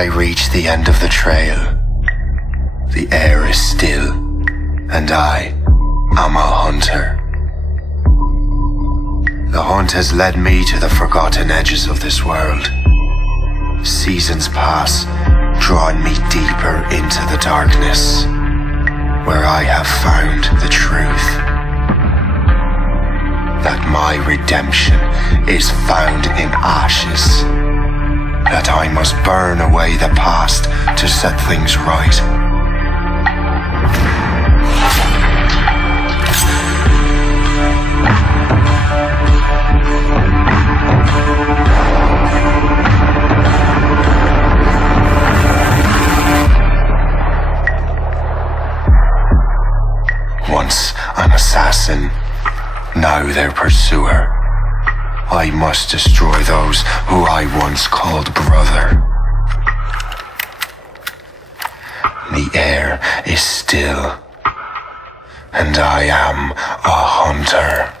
I reach the end of the trail, the air is still, and I am a hunter. The hunt has led me to the forgotten edges of this world. Seasons pass, drawing me deeper into the darkness, where I have found the truth. That my redemption is found in ashes. That I must burn away the past to set things right. Once an assassin, now their pursuer. I must destroy those who I once called brother. The air is still, and I am a hunter.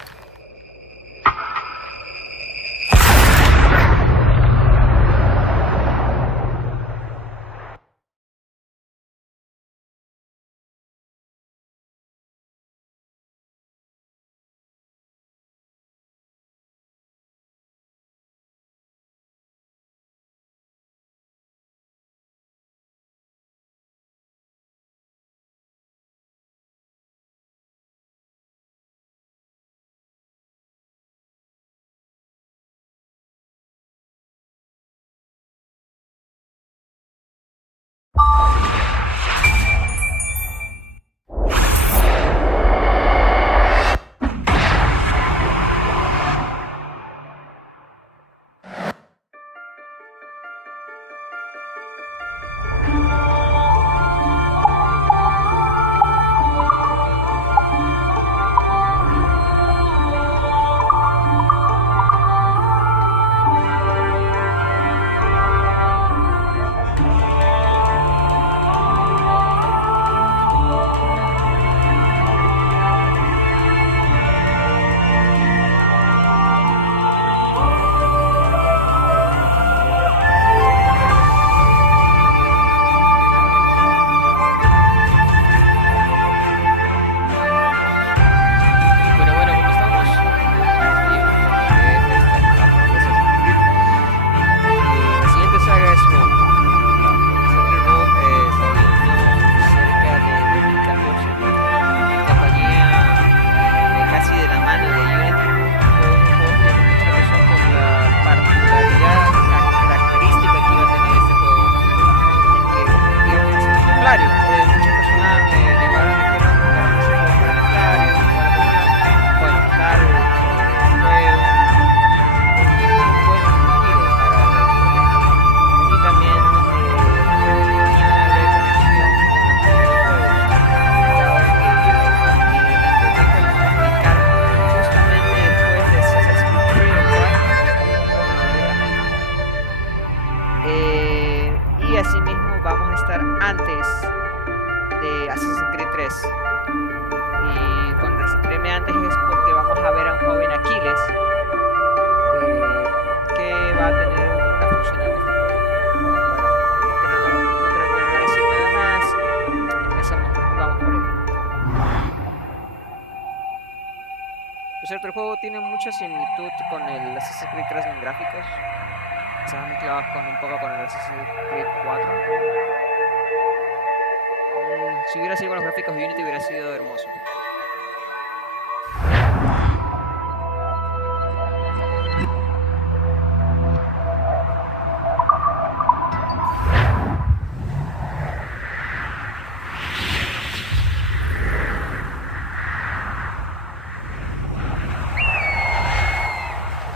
El juego tiene mucha similitud con el Assassin's Creed 3 en gráficos. Estaba mezclado con un poco con el Assassin's Creed 4. Si hubiera sido con los gráficos de Unity hubiera sido hermoso.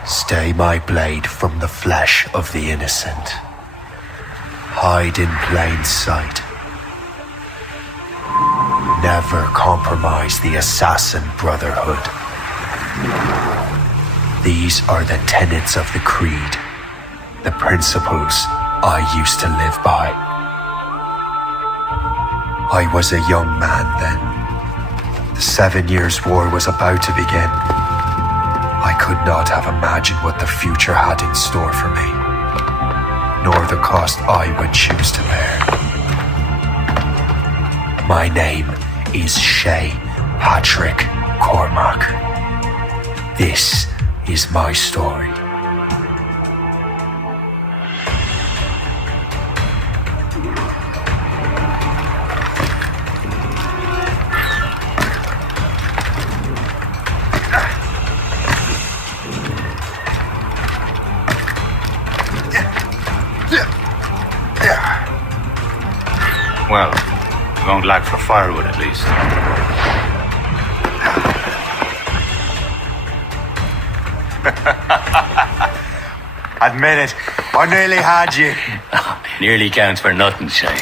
Stay my blade from the flesh of the innocent. Hide in plain sight. Never compromise the assassin brotherhood. These are the tenets of the creed, the principles I used to live by. I was a young man then. The 7 Years' War was about to begin. I could not have imagined what the future had in store for me. nor the cost I would choose to bear. My name is Shay Patrick Cormac. This is my story. Well, we won't lack for firewood at least. Admit it, I nearly had you. Nearly counts for nothing, Shay.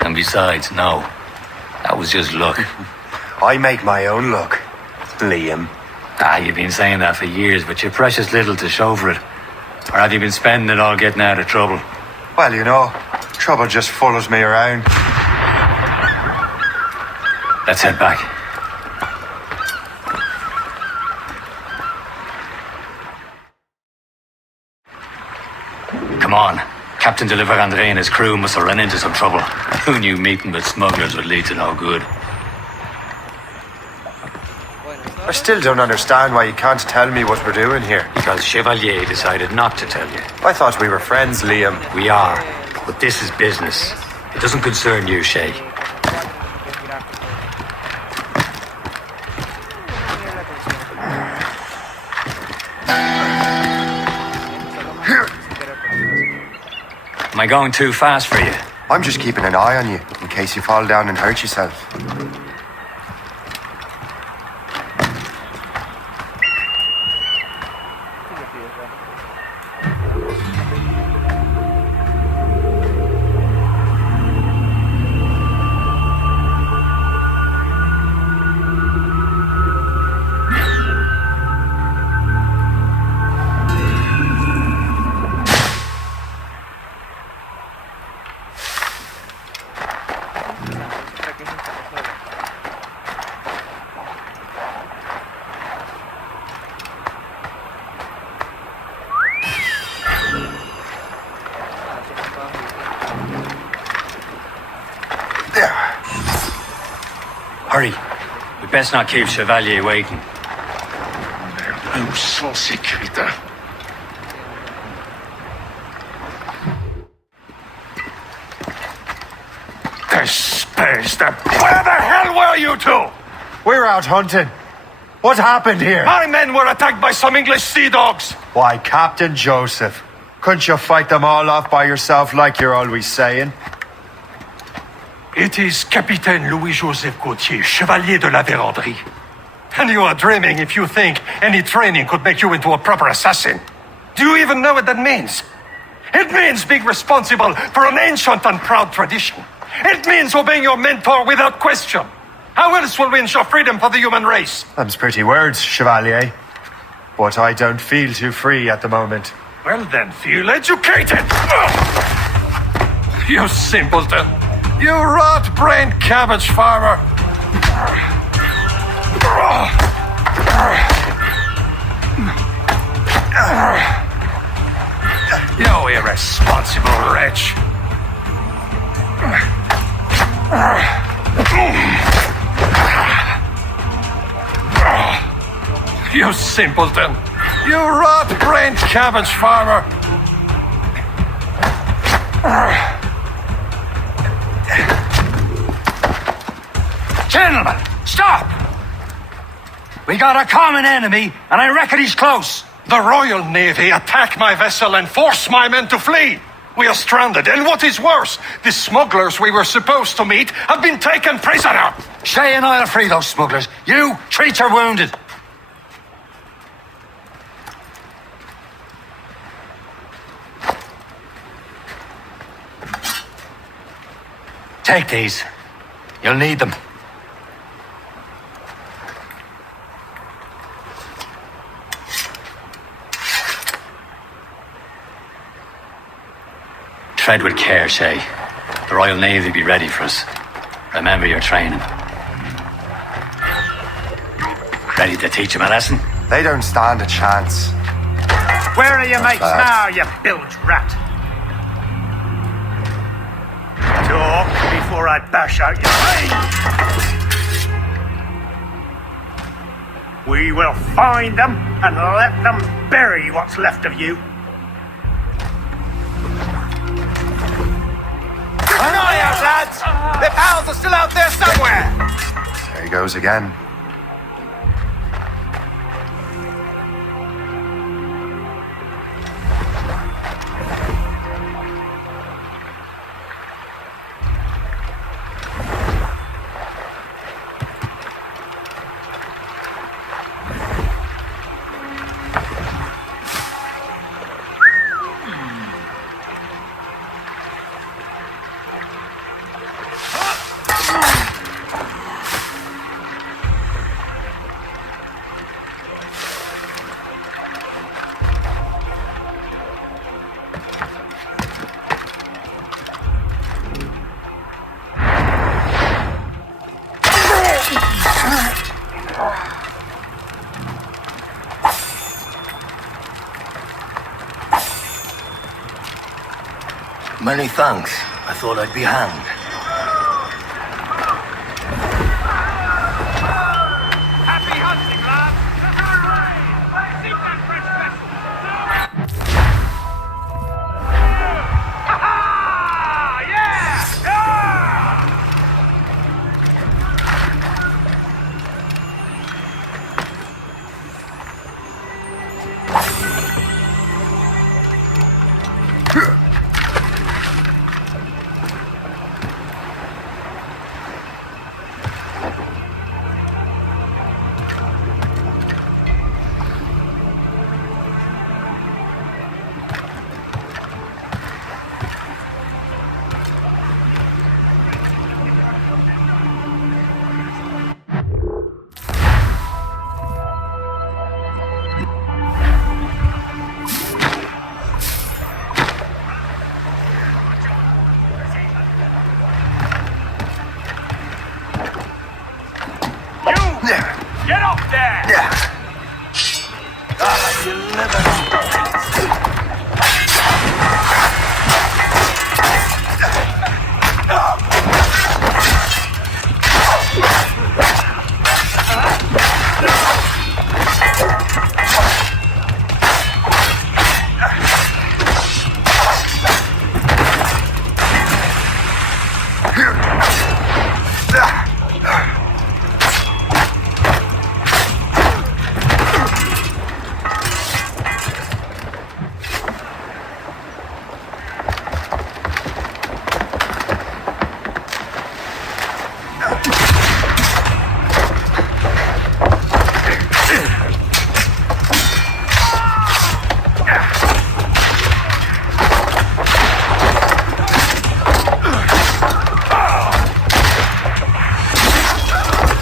And besides, no. That was just luck. I make my own luck, Liam. You've been saying that for years, but you're precious little to show for it. Or have you been spending it all getting out of trouble? Well, you know, trouble just follows me around. Let's head back. Come on. Captain de Andre and his crew must have run into some trouble. Who knew meeting with smugglers would lead to no good? I still don't understand why you can't tell me what we're doing here. Because Chevalier decided not to tell you. I thought we were friends, Liam. We are, but this is business. It doesn't concern you, Shay. Am I going too fast for you? I'm just keeping an eye on you, in case you fall down and hurt yourself. Hurry. We best not keep Chevalier waiting. Où sont ces crétins? Espèce de... Where the hell were you two? We're out hunting. What happened here? My men were attacked by some English sea dogs. Why, Captain Joseph, couldn't you fight them all off by yourself like you're always saying? It is Capitaine Louis-Joseph Gauthier, Chevalier de la Vérendrye. And you are dreaming if you think any training could make you into a proper assassin. Do you even know what that means? It means being responsible for an ancient and proud tradition. It means obeying your mentor without question. How else will we ensure freedom for the human race? Them's pretty words, Chevalier. But I don't feel too free at the moment. Well then, feel educated! You simpleton! You rot-brained cabbage farmer! You irresponsible wretch! You simpleton! You rot-brained cabbage farmer! Gentlemen, stop! We got a common enemy, and I reckon he's close. The Royal Navy attacked my vessel and forced my men to flee. We are stranded, and what is worse, the smugglers we were supposed to meet have been taken prisoner. Shay and I'll free those smugglers. You treat your wounded. Take these. You'll need them. Tread with care, Shay. The Royal Navy will be ready for us. Remember your training. Ready to teach them a lesson? They don't stand a chance. Where are your mates Bad. now, you bilge rat? before I bash out your brains. We will find them and let them bury what's left of you. An eye out, lads! The pals are still out there somewhere! There he goes again. Many thanks. I thought I'd be hanged. Happy hunting, lads! Seek that fresh vessel! Ha-ha! Yeah! Get up there! You liver.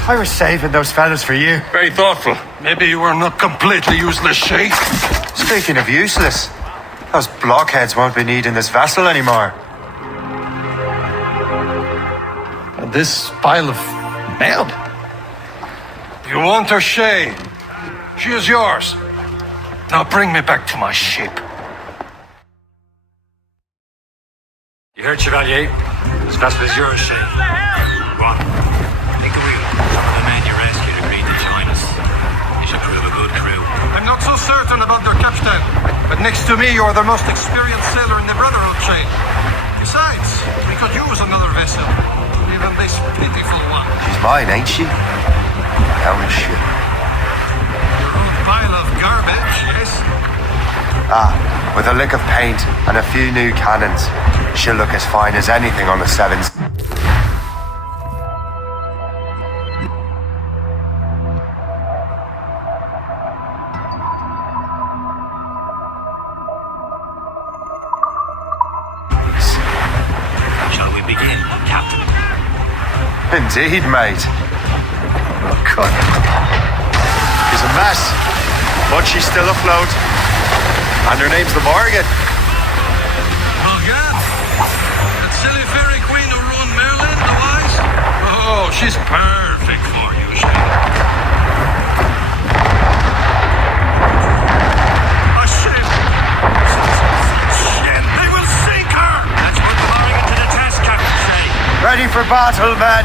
I was saving those fellas for you. Very thoughtful. Maybe you were not completely useless, Shay. Speaking of useless, those blockheads won't be needing this vessel anymore. And this pile of mail? You want her, Shay? She is yours. Now bring me back to my ship. You heard, Chevalier? This vessel is yours, Shay. What? Think of you. Some of the men you rescued agreed to join us. You should prove a good crew. I'm not so certain about their captain, but next to me, you're the most experienced sailor in the Brotherhood chain. Besides, we could use another vessel, even this pitiful one. She's mine, ain't she? Hell shit. Your old pile of garbage, yes? Ah, with a lick of paint and a few new cannons, she'll look as fine as anything on the Sevens. Shall we begin, Captain? Indeed, mate. Oh, God. She's a mess, but she's still afloat. And her name's the Morgan. Morgan? That silly fairy queen who ruined Merlin, the wise? Oh, she's perfect for you, Shay. A ship! Shit, they will sink her! Let's put the Morgan to the test, Captain Shay. Ready for battle, men!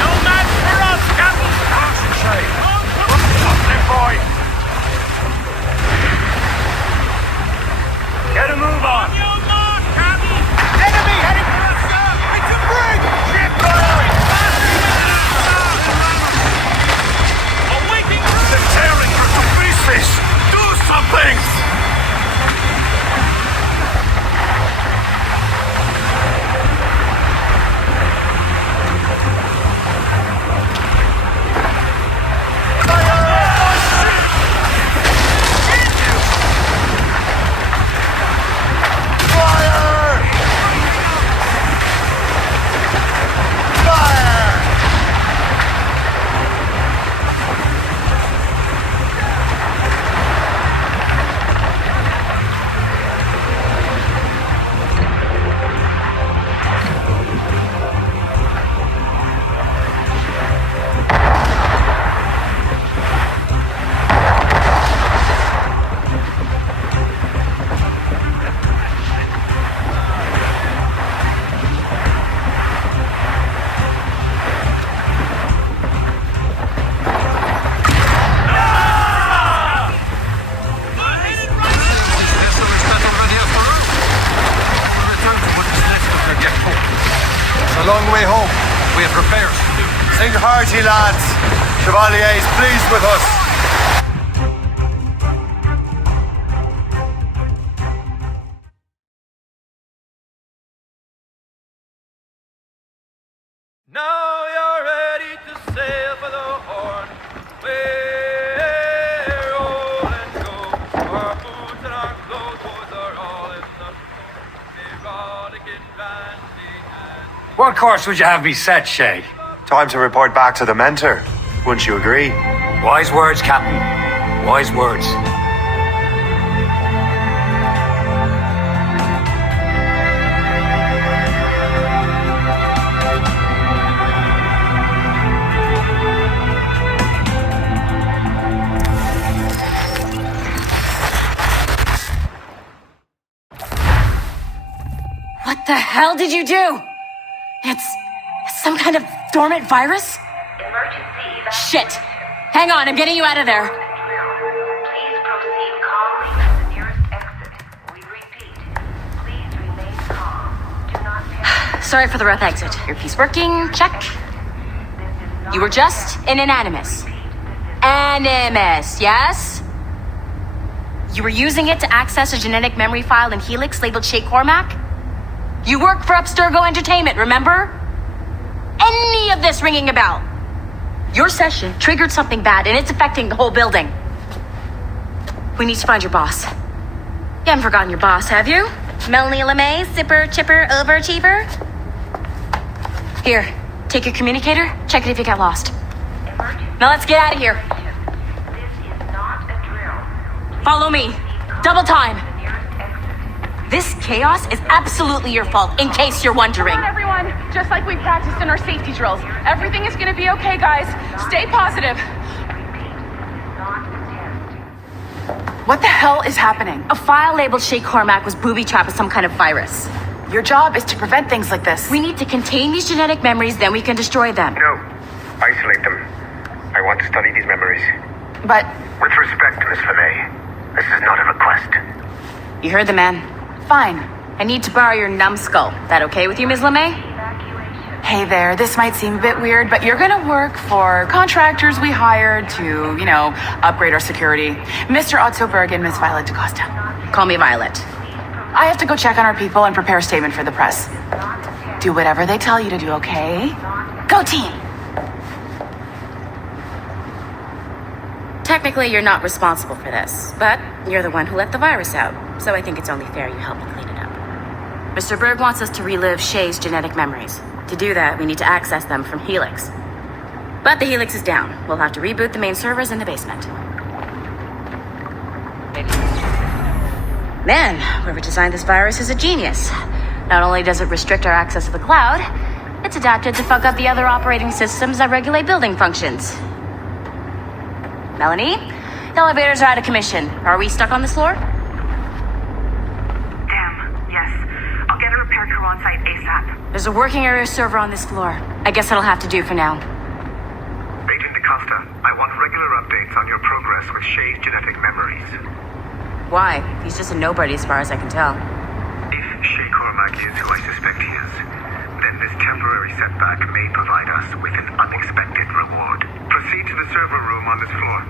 No match for us, Captain! Concentrate! Boy! Get a move on! Your mark, Captain! Enemy heading for us, sir! It's a brig! Ship firing! Awaiting! They're tearing through the pieces! Do something! Long way home. We have repairs to do. Sing hearty, lads. Chevalier is pleased with us. Now you're ready to sail for the Horn. We're all and go. Our boots and our clothes are all in the erotic advantage. What course would you have me set, Shay? Time to report back to the mentor. Wouldn't you agree? Wise words, Captain. Wise words. What the hell did you do? It's some kind of dormant virus? Shit! Hang on, I'm getting you out of there. Please proceed calmly to the nearest exit. We repeat, please remain calm. Do not panic. Sorry for the rough exit. Earpiece working, check. You were just in an animus. Animus, yes? You were using it to access a genetic memory file in Helix labeled Shay Cormac? You work for Abstergo Entertainment, remember? Any of this ringing a bell? Your session triggered something bad and it's affecting the whole building. We need to find your boss. You haven't forgotten your boss, have you? Melanie LeMay, zipper, chipper, overachiever? Here, take your communicator, check it if you get lost. Now let's get out of here. This is not a drill. Follow me. Double time. This chaos is absolutely your fault, in case you're wondering. Come on, everyone. Just like we practiced in our safety drills. Everything is gonna be okay, guys. Stay positive. What the hell is happening? A file labeled Shay Cormac was booby-trapped with some kind of virus. Your job is to prevent things like this. We need to contain these genetic memories, then we can destroy them. No. Isolate them. I want to study these memories. But With respect, Miss LeMay, this is not a request. You heard the man. fine. I need to borrow your numbskull. That okay with you, Ms. LeMay? Hey there, this might seem a bit weird, but you're gonna work for contractors we hired to, upgrade our security. Mr. Otto Berg and Miss Violet DaCosta. Call me Violet. I have to go check on our people and prepare a statement for the press. Do whatever they tell you to do, okay? Go team! Technically, you're not responsible for this, but you're the one who let the virus out, so I think it's only fair you help me clean it up. Mr. Berg wants us to relive Shay's genetic memories. To do that, we need to access them from Helix. But the Helix is down. We'll have to reboot the main servers in the basement. Man, whoever designed this virus is a genius. Not only does it restrict our access to the cloud, it's adapted to fuck up the other operating systems that regulate building functions. Melanie, the elevators are out of commission. Are we stuck on this floor? There's a working area server on this floor. I guess that'll have to do for now. Agent DaCosta, I want regular updates on your progress with Shay's genetic memories. Why? He's just a nobody as far as I can tell. If Shay Cormac is who I suspect he is, then this temporary setback may provide us with an unexpected reward. Proceed to the server room on this floor.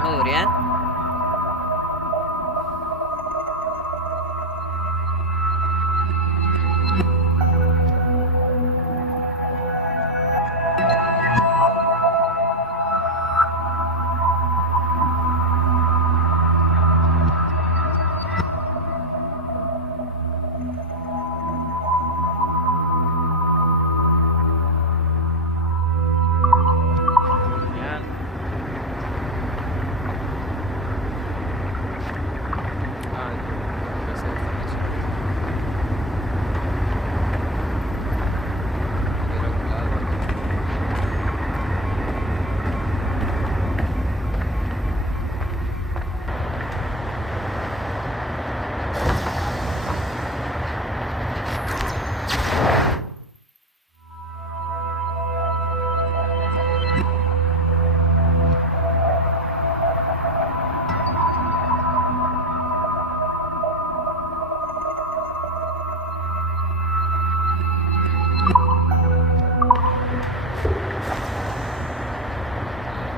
No, Dorian. Yan. Kasi esta misión. Pero algún lado, ¿no?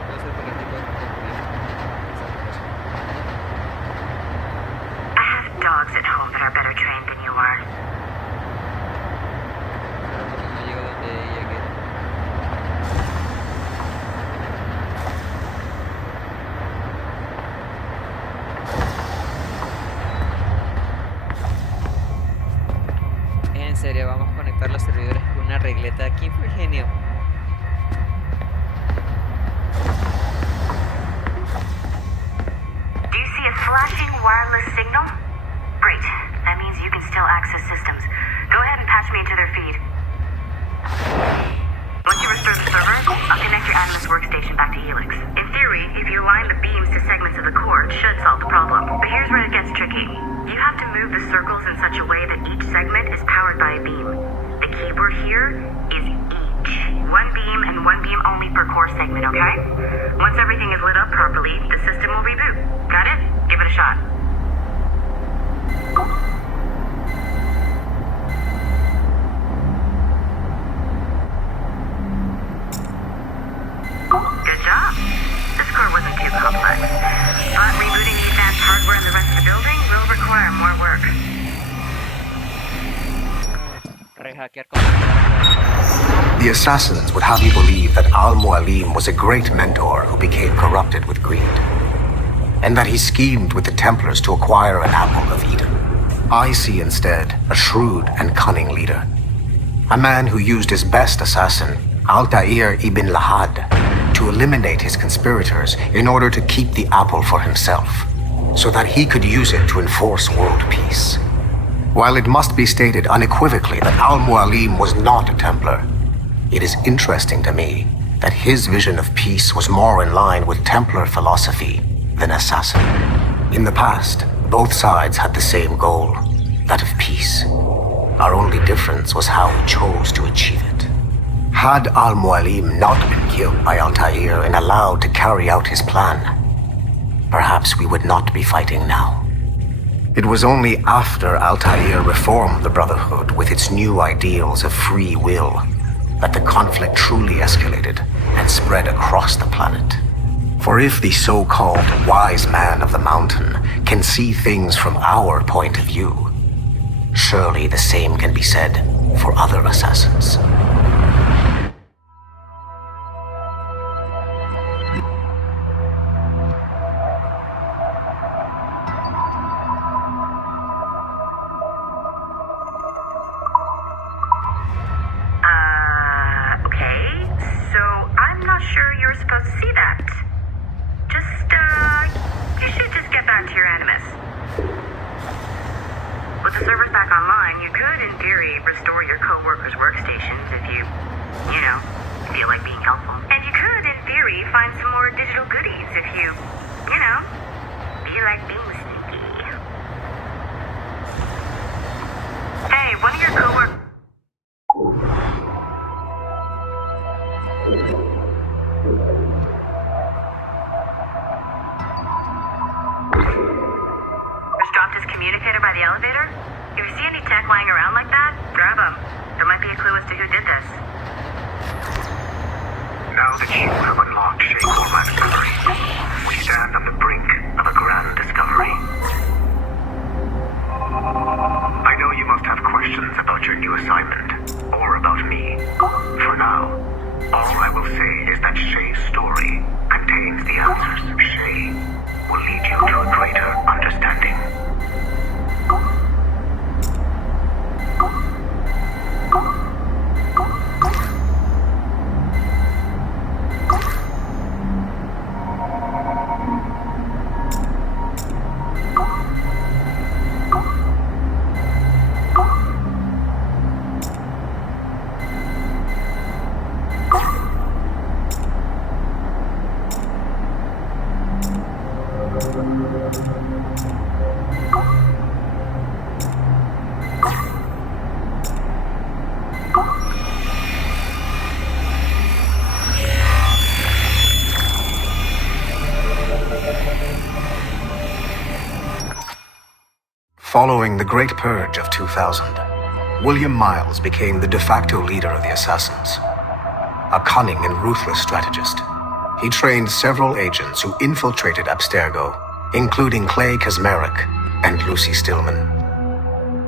Puede ser por el tipo de contenido. I have dogs at home that are better trained than you are. Pero porque no llego donde ella quiere. En serio, vamos a conectar los servidores con una regleta. ¿Quién fue el genio? Do you see a flashing wireless signal? Great. That means you can still access systems. Go ahead and patch me into their feed. Once you restore the server, I'll connect your Animus workstation back to Helix. In theory, if you align the beams to segments of the core, it should solve the problem. But here's where it gets tricky. You have to move the circles in such a way that each segment is powered by a beam. The keyword here is each. One beam and one beam only per core segment, okay? Once everything is lit up properly, the system will reboot. Got it? Give it a shot. Good job. This core wasn't too complex. But rebooting the advanced hardware in the rest of the building will require more work. Rehackear con... The assassins would have you believe that Al-Mualim was a great mentor who became corrupted with greed, and that he schemed with the Templars to acquire an apple of Eden. I see instead a shrewd and cunning leader, a man who used his best assassin, Altair ibn Lahad, to eliminate his conspirators in order to keep the apple for himself, so that he could use it to enforce world peace. While it must be stated unequivocally that Al-Mualim was not a Templar, it is interesting to me that his vision of peace was more in line with Templar philosophy than assassin. In the past, both sides had the same goal, that of peace. Our only difference was how he chose to achieve it. Had Al-Mualim not been killed by Altair and allowed to carry out his plan, perhaps we would not be fighting now. It was only after Altair reformed the Brotherhood with its new ideals of free will that the conflict truly escalated and spread across the planet. For if the so-called wise man of the mountain can see things from our point of view, surely the same can be said for other assassins. Sure you're supposed to see that. You should just get back to your Animus. With the servers back online, you could, in theory, restore your co-workers' workstations if you find some more digital goodies if you like being sneaky. Hey, one of your coworkers... dropped his communicator by the elevator? If you see any tech lying around like that, grab them. There might be a clue as to who did this. Now that you have unlocked Shay Cormac's memory, we stand on the brink of a grand discovery. I know you must have questions about your new assignment, or about me. For now, all I will say is that Shay's story contains the answers. Shay will lead you to a greater understanding. Following the Great Purge of 2000, William Miles became the de facto leader of the Assassins. A cunning and ruthless strategist, he trained several agents who infiltrated Abstergo, including Clay Kazmarek and Lucy Stillman.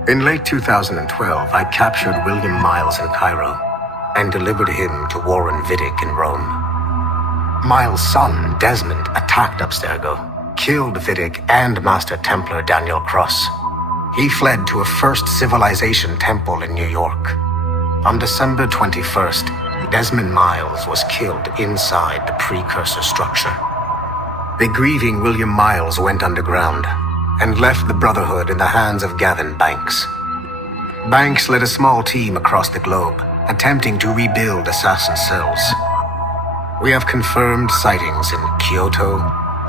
In late 2012, I captured William Miles in Cairo and delivered him to Warren Vidic in Rome. Miles' son, Desmond, attacked Abstergo, killed Vidic and Master Templar Daniel Cross. He fled to a First Civilization temple in New York. On December 21st, Desmond Miles was killed inside the precursor structure. The grieving William Miles went underground and left the Brotherhood in the hands of Gavin Banks. Banks led a small team across the globe, attempting to rebuild assassin cells. We have confirmed sightings in Kyoto,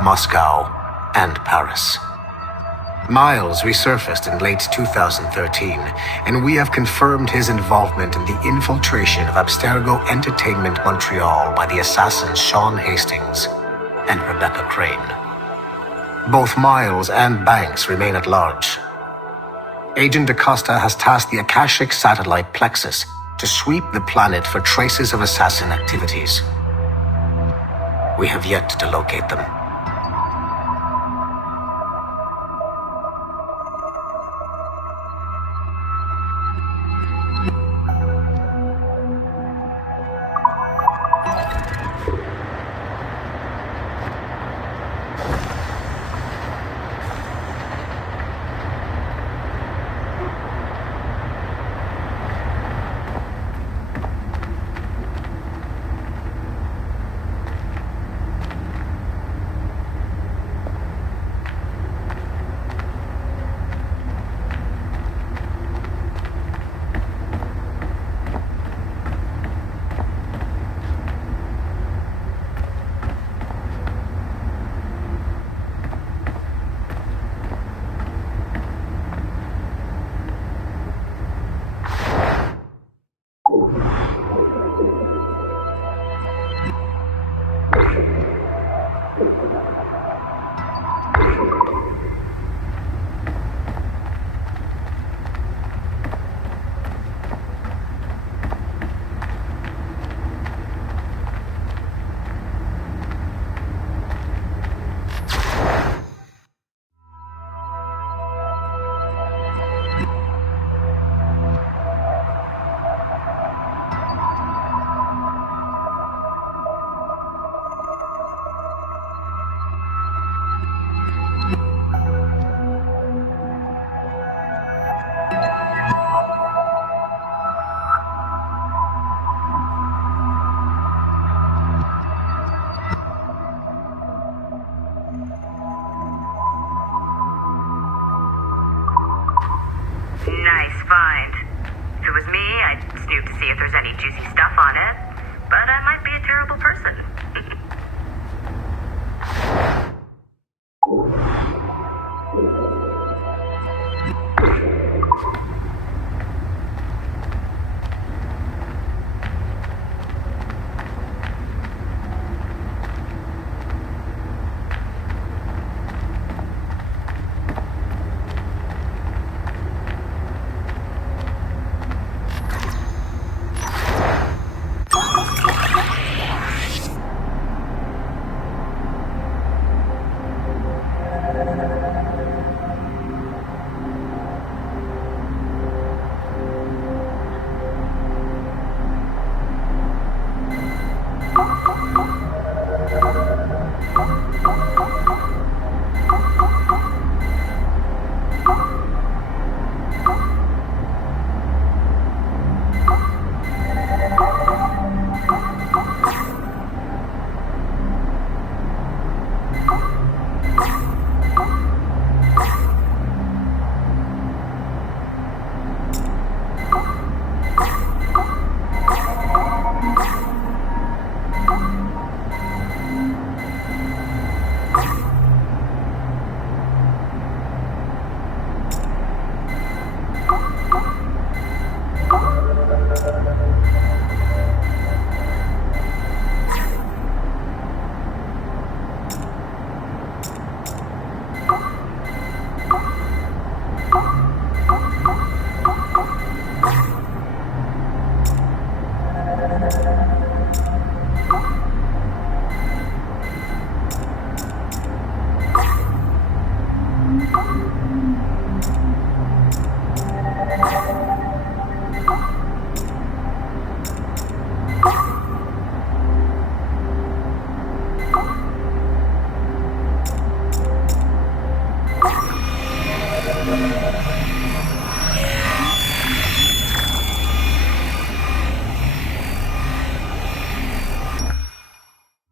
Moscow, and Paris. Miles resurfaced in late 2013, and we have confirmed his involvement in the infiltration of Abstergo Entertainment Montreal by the assassins Sean Hastings and Rebecca Crane. Both Miles and Banks remain at large. Agent Acosta has tasked the Akashic satellite Plexus to sweep the planet for traces of assassin activities. We have yet to locate them.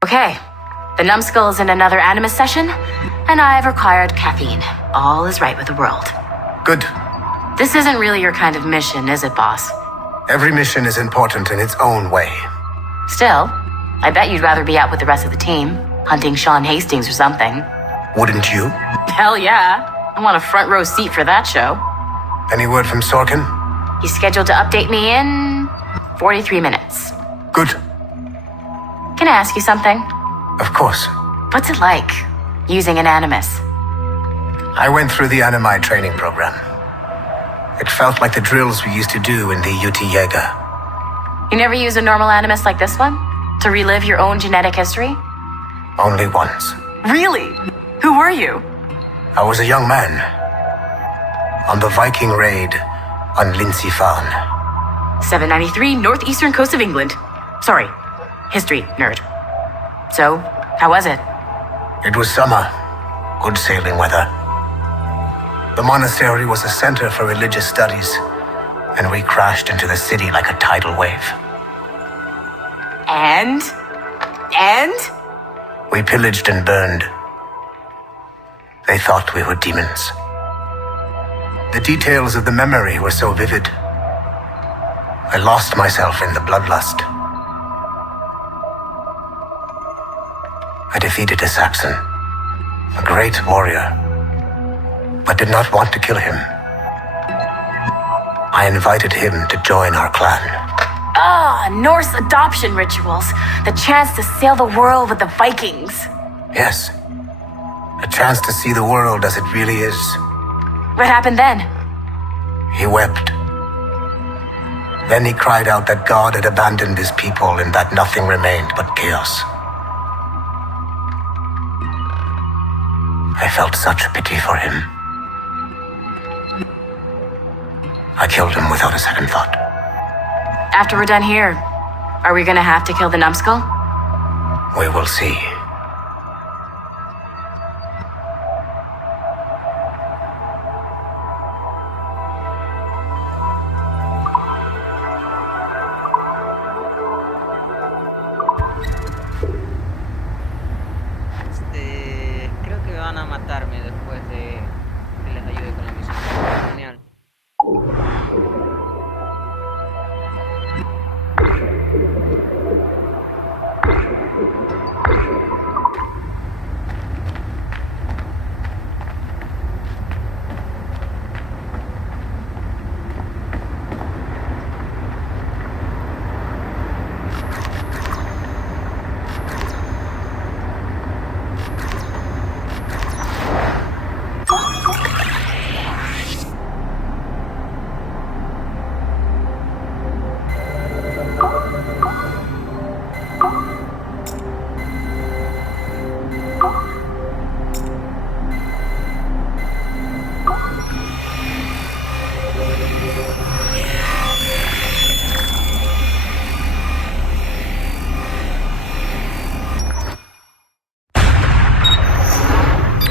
Okay, the numbskull is in another Animus session, and I've required caffeine. All is right with the world. Good. This isn't really your kind of mission, is it, boss? Every mission is important in its own way. Still, I bet you'd rather be out with the rest of the team, hunting Sean Hastings or something. Wouldn't you? Hell yeah. I want a front row seat for that show. Any word from Sorkin? He's scheduled to update me in 43 minutes. Good. Can I ask you something? Of course. What's it like, using an Animus? I went through the Animi training program. It felt like the drills we used to do in the UT Jaeger. You never use a normal Animus like this one? To relive your own genetic history? Only once. Really? Who were you? I was a young man. On the Viking raid on Lindsey Farn. 793, northeastern coast of England. Sorry, history nerd. So, how was it? It was summer. Good sailing weather. The monastery was a center for religious studies, and we crashed into the city like a tidal wave. And? We pillaged and burned. They thought we were demons. The details of the memory were so vivid. I lost myself in the bloodlust. I defeated a Saxon, a great warrior, but did not want to kill him. I invited him to join our clan. Norse adoption rituals. The chance to sail the world with the Vikings. Yes, a chance to see the world as it really is. What happened then? He wept. Then he cried out that God had abandoned his people and that nothing remained but chaos. I felt such pity for him. I killed him without a second thought. After we're done here, are we gonna have to kill the numbskull? We will see. Creo que van a matarme después de que les ayude con la misión. Genial.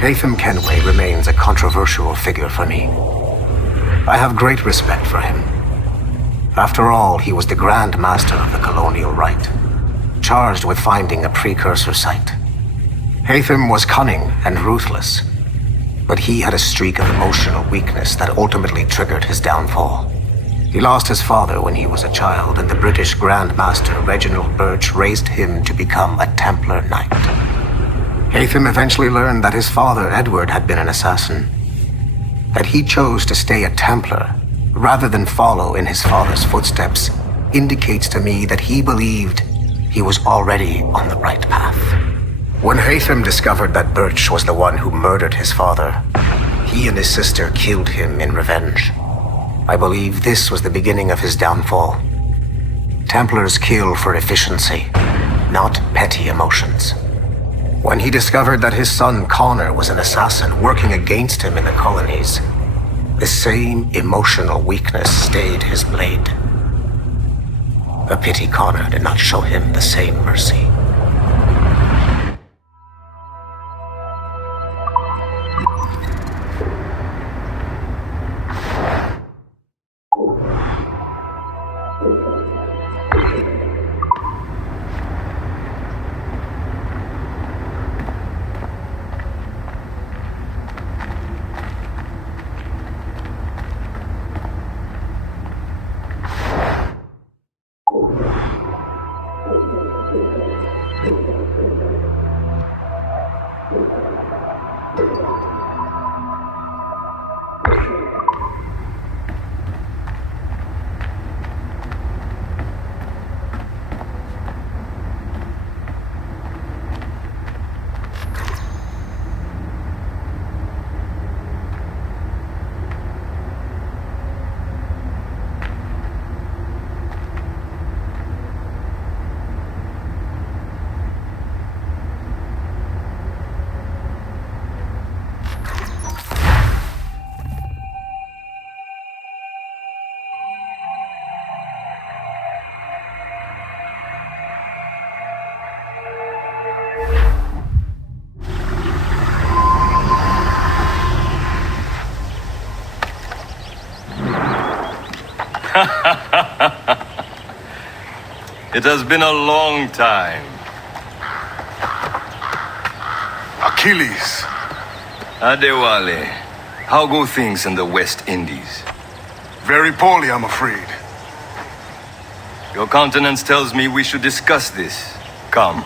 Haytham Kenway remains a controversial figure for me. I have great respect for him. After all, he was the Grand Master of the Colonial Rite, charged with finding a precursor site. Haytham was cunning and ruthless, but he had a streak of emotional weakness that ultimately triggered his downfall. He lost his father when he was a child, and the British Grand Master Reginald Birch raised him to become a Templar Knight. Haytham eventually learned that his father, Edward, had been an assassin. That he chose to stay a Templar, rather than follow in his father's footsteps, indicates to me that he believed he was already on the right path. When Haytham discovered that Birch was the one who murdered his father, he and his sister killed him in revenge. I believe this was the beginning of his downfall. Templars kill for efficiency, not petty emotions. When he discovered that his son Connor was an assassin working against him in the colonies, the same emotional weakness stayed his blade. A pity Connor did not show him the same mercy. It has been a long time. Achilles. Adewale, how go things in the West Indies? Very poorly, I'm afraid. Your countenance tells me we should discuss this. Come.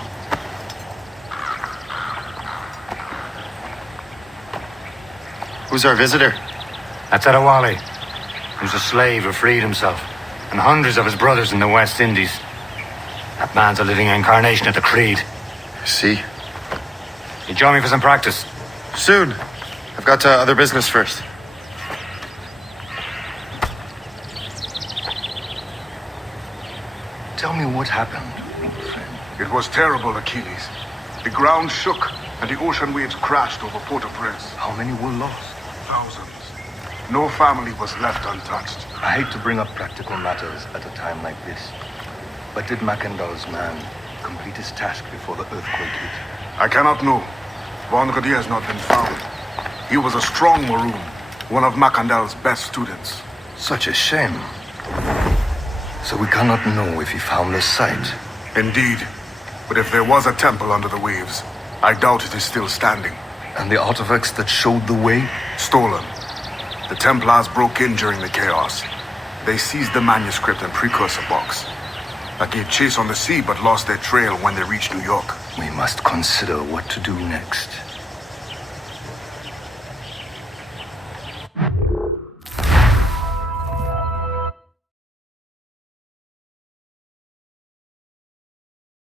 Who's our visitor? That's Adewale, who's a slave who freed himself, and hundreds of his brothers in the West Indies. That man's a living incarnation of the creed. See? You join me for some practice? Soon. I've got other business first. Tell me what happened, old friend. It was terrible, Achilles. The ground shook, and the ocean waves crashed over Port-au-Prince. How many were lost? Thousands. No family was left untouched. I hate to bring up practical matters at a time like this. But did Macandal's man complete his task before the earthquake hit? I cannot know. Vonredier has not been found. He was a strong Maroon, one of Macandal's best students. Such a shame. So we cannot know if he found the site. Indeed. But if there was a temple under the waves, I doubt it is still standing. And the artifacts that showed the way? Stolen. The Templars broke in during the chaos. They seized the manuscript and precursor box. I gave chase on the sea but lost their trail when they reached New York. We must consider what to do next.